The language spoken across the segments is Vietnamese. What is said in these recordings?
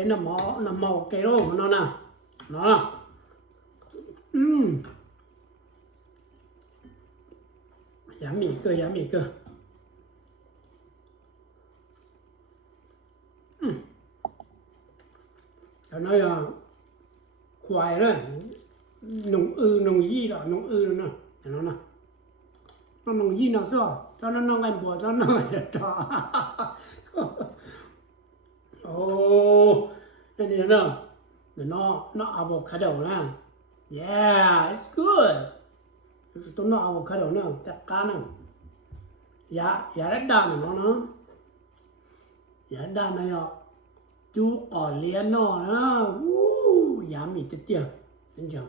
cái nó màu cái đó của nó nè. Nó. Yummy cơ. Cho nói khoai đó. Nông y đó, nông đó nè. Nó nè. Nó nông y nó sao? Cho nó nông anh bùa cho nó ngày đó. Đây nè. Nó avocado nè. Yeah, it's good. Tôi nó avocado nè, tất cả nè. Dạ rất đàn nó. Dạ đàn này ạ. Chú cỏ liên nó nè. Dạ mì chết tiệt. Đến chưa?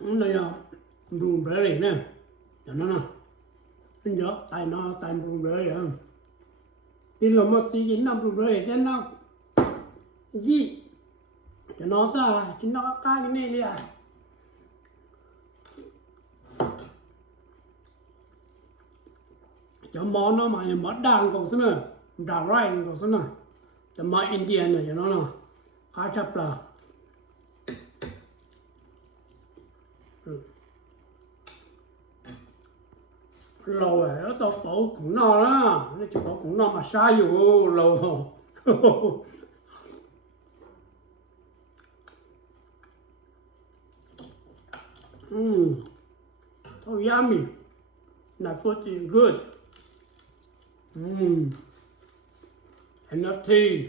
Đây ạ. Blueberry nè. Cho nó nè. Đến chưa? Tại blueberry hả? Thì là một chỉ chính là blueberry thế nó gì cho nó ra chứ nó cá cái này liền cho món nó mà món đàng còn nữa đào rai còn nữa cho món Indian này cho nó nè cá chép là lâu rồi nó tao tổ cũng no đó nó chỉ có cũng no mà sai vô lâu so yummy. That food is good. And not tea.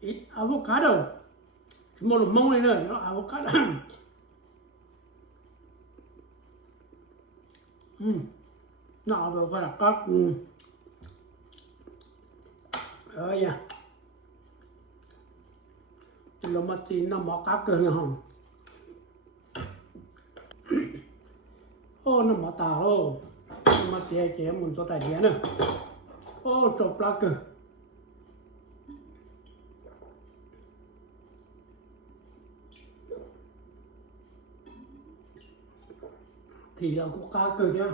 Eat avocado. Một mông này nữa, nó avocado. Nó avocado cắt. Nha. Lo mati nó mỏ cắt cơ không? Nó mỏ tàu. Nó mati ai kia muốn cho tài điển nữa. Chụp lá cơ. Thì là có cá cơ nhá.